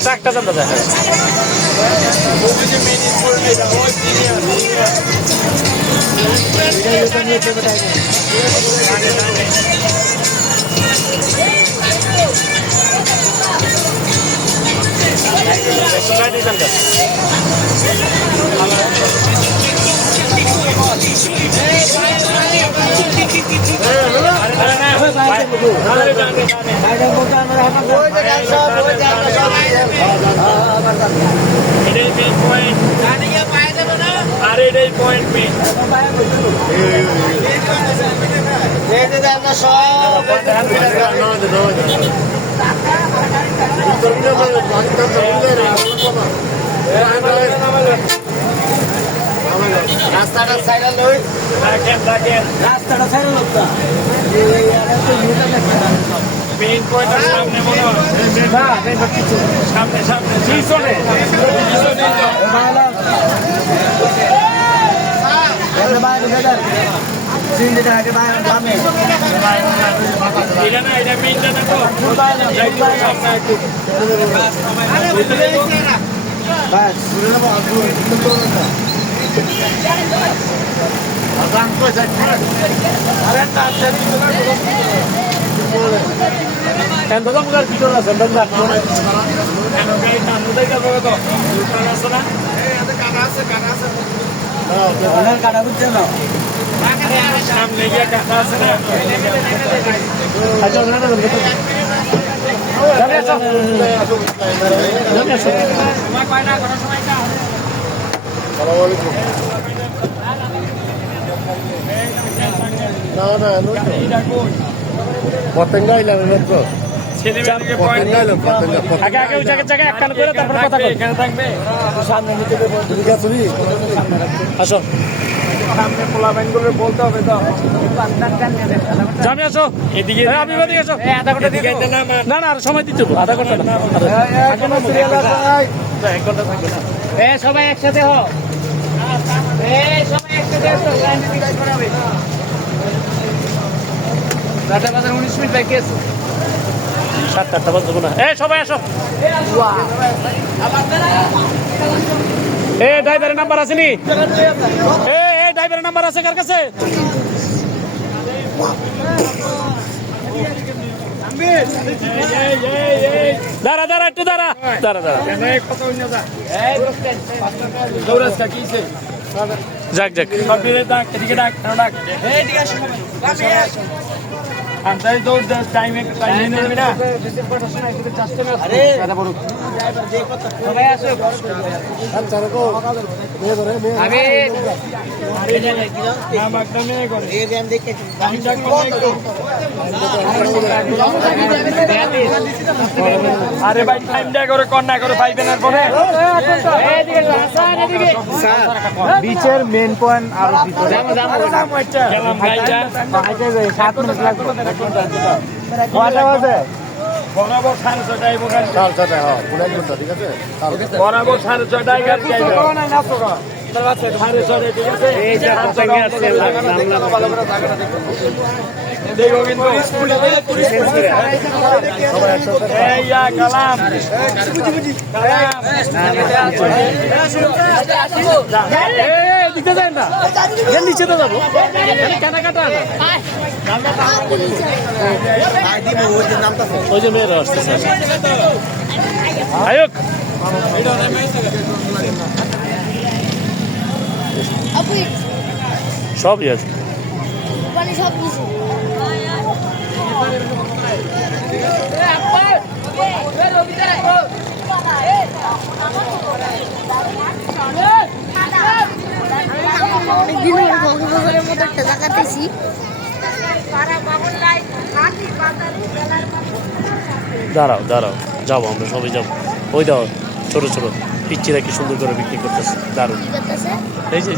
ট্রাকটা জানতে যায় এটাই মেইন আর এটাই পয়েন্ট মেইন রাস্তাটা সাইডে লই। রাস্তাটা সাইডে লোকটা সামনে সামনে পিছনে এটা না এটা মেইনটা না তো যাইতে হবে সামনে একটু এত দাম কার ভিতর আছে বন্ধা কেন না না আচ্ছা পতেঙ্গা এলাম মাত্র পতেঙ্গা এলাম পতেঙ্গা আগে আগে ওই জায়গায় জায়গায় একখান করে তারপরে কথা বল এখানে থাকবে সামনে নিতে তুমি গেছো আসো সামনে পোলা ব্যাংগুলো বলতে হবে তো যাবে আসো এদিকে আমি এদিকে আসো আধা ঘণ্টা দিকে না না আর সময় দিতে আধা ঘণ্টা না এক ঘণ্টা থাকবে না এ সবাই একসাথে হও এ সবাই সাতটা আটটা বাজবো না এ সবাই আসো এ ড্রাইভারের নাম্বার আছে নি এ এ ড্রাইভারের নাম্বার আছে কার কাছে দাঁড়া দাঁড়া একটু দাঁড়া দাঁড়া দাঁড়া যাক যাক। দৌড় টাইমে টাইমে না আরে। সবাই আরে ভাই টাইমটা করে কন্যা করে পাইবেন আর পরে। বিচের মেন পয়েন্ট আর ভিতরে। সাত মিনিট লাগবে। কয়টা বাজে? বরাবর সাড়ে ছটায় সাড়ে ছটায় ছটা হ্যাঁ ঠিক আছে? বরাবর সাড়ে ছটায় গাড়ি দিতে যায় নিচে তো যাব কেনাকাটা ওই যে মেয়েরা আসতেছে। আপুই সবই আছে। মানে সব কিছু। অনেকদিন ধরে কক্সবাজারের মতো একটা জায়গাতেছি দাঁড়াও দাঁড়াও যাব আমরা সবাই যাব। ওই দাও ছোট ছোট। পিচ্ছিরা কি সুন্দর করে বিক্রি করতেছে? দারুণ। এই যে।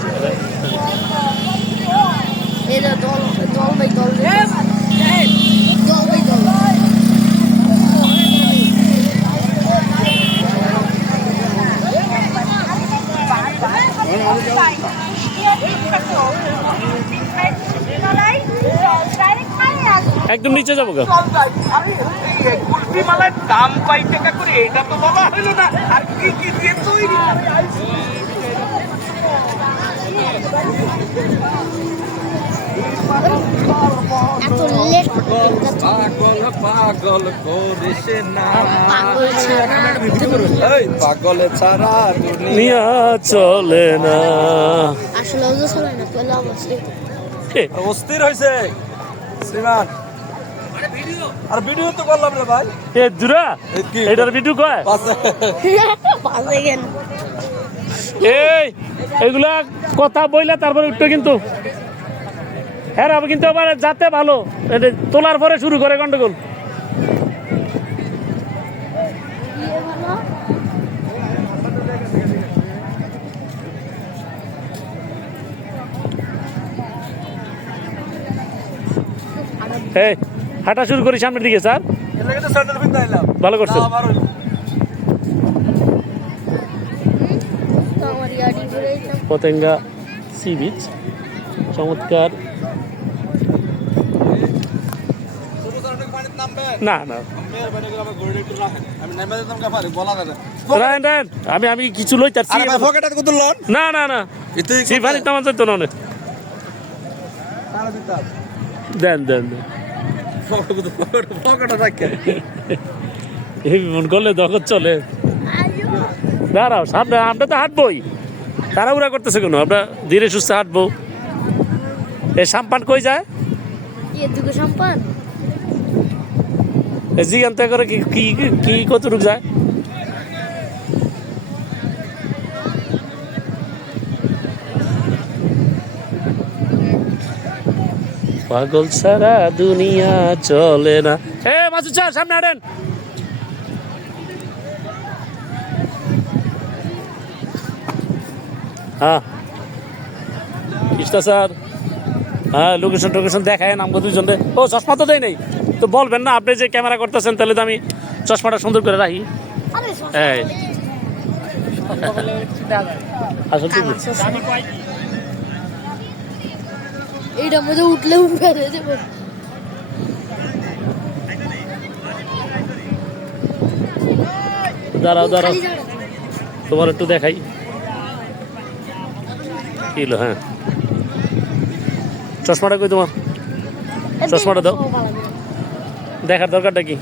একদম নিচে যাব গা। মালার দাম পাই টাকা করে এটা তো বলা হইল না। আর কি কি দিয়ে তৈরি? পাগল পাগল করিস না। পাগল ছাড়া এই দুনিয়া চলে না। আসলে চলে না অস্থির হয়েছে শ্রীমান আর ভিডিও। তো করলাম রে ভাই। এ দূরা? এটার ভিডিও কয়? পাশে গেল এই এগুলা কথা বইলে তারপরে উঠতো কিন্তু। হ্যাঁ আমি কিন্তু আবার যাতে ভালো। এটা তোলার পরে শুরু করে গন্ডগোল। এই। হাঁটা শুরু করি সামনের দিকে স্যার। ভালো করছেন আমার তো আমার ইয়ারি করে দিতাম পতেঙ্গা সি বিচ চমৎকার। না আমি আমি কিছু লই তার না না না। সি না। দেন দেন দেন। মন করলে দখল চলে। দাঁড়াও সামনে আমরা তো হাঁটবই। তাড়াহুড়া করতেছে কেন? আমরা ধীরে সুস্থে হাঁটবো। এ সাম্পান কই যায়? সম্পান? এ জিগান্তে করে কি- কি কতটুক যায়? পাগল সারা দুনিয়া চলে না। এ মাসু স্যার সামনে হাঁটেন। হ্যাঁ। ইস্তা স্যার। হ্যাঁ লোকেশন টোকেশন দেখায় নামবো দুইজনে ও চশমা তো দেয় নেই। তো বলবেন না আপনি যে ক্যামেরা করতেছেন তাহলে তো আমি চশমাটা সুন্দর করে রাখি। এই। আসল ঠিক এইটার মধ্যে উঠলে উঠে যাবে দাঁড়াও দাঁড়াও। তোমার একটু দেখাই। কিলো হ্যাঁ। চশমাটা কই তোমার? চশমাটা দাও। দেখার দরকারটা কি?